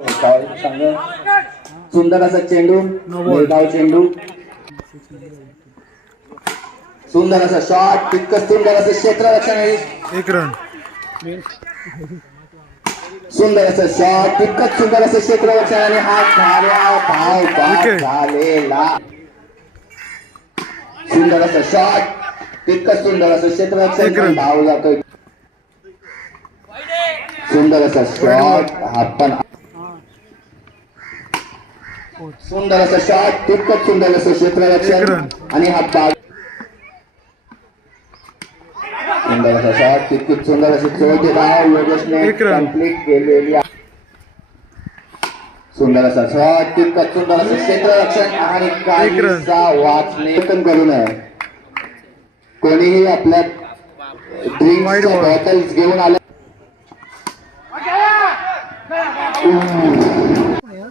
सुंदर असा चेंडू बेळगाव चेंडू सुंदर असा शॉट तितक सुंदर असं क्षेत्ररक्षण आहे एक रन सुंदर असं शॉट तितकंच सुंदर असं क्षेत्ररक्षण आणि हा झाला भाव धाव झालेला सुंदर असं शॉट तितकंच सुंदर असं क्षेत्ररक्षण धाव जातोय सुंदर असा शॉट हा पण सुंदर असं शॉट तितकंच सुंदर असं क्षेत्ररक्षण आणि हा बाद सुंदर असा शॉट तितकीच सुंदर असे चौथे धाव योगेशने कम्प्लीट केलेली सुंदर असा शॉट तितकंच सुंदर असं क्षेत्र रक्षण आणि काहीसा वाचने करू नये कोणीही आपल्या ड्रिंक्स बॉटल्स घेऊन आल्या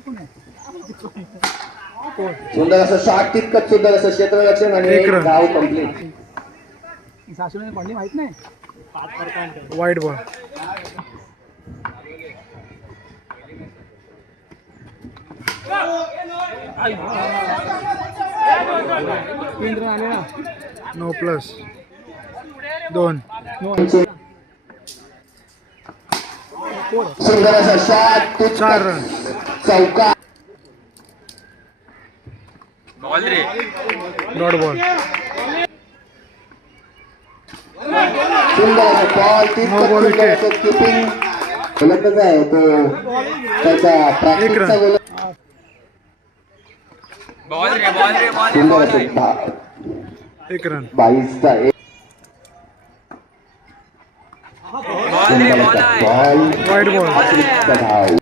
कोण सुंदर असं शार्ट तितकंच सुंदर असं क्षेत्ररक्षण आणि गाव कंप्लीट धाव कम्प्लीट सासूने पडली माहित नाही वाईट बॉल नो प्लस दोन सुंदर असा सात चार चौका डॉट बॉल सुंदर बॉल तीन कीपिंग गोलंदाज आहे तो त्याचा प्रॅक्टिसचा गोलंदाज बॉल रे बॉल रे बॉल रे बॉल एक रन 22 चा एक बॉल रे बॉल आहे बॉल वाईड बॉल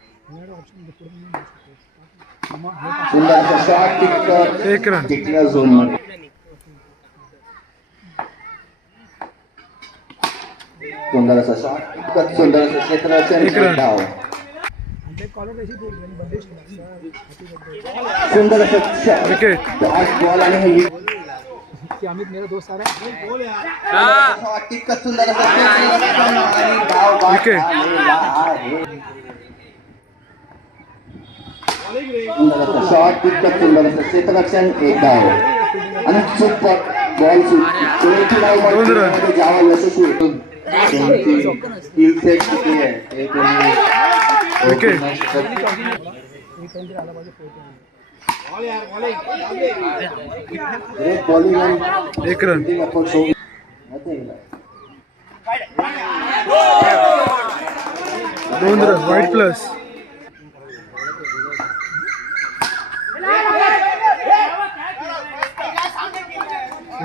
एक रन जोन में सुंदर सुंदर क्षेत्र से सुंदर बॉल आने हैं कि अमित मेरा दोस्त आ रहा है सुंदर शॉट दिक्कत सुंदर क्षेत्ररक्षण एक धाव अनुचित बॉल चोरीची जावा यशस्वी ओके एक रन दोन रन व्हाईट प्लस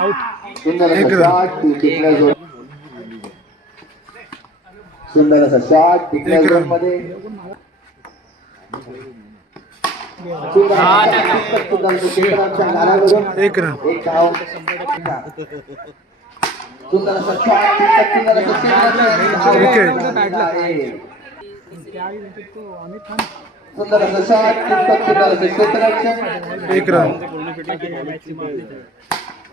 आउट एकदम सुंदर एक रन एक रन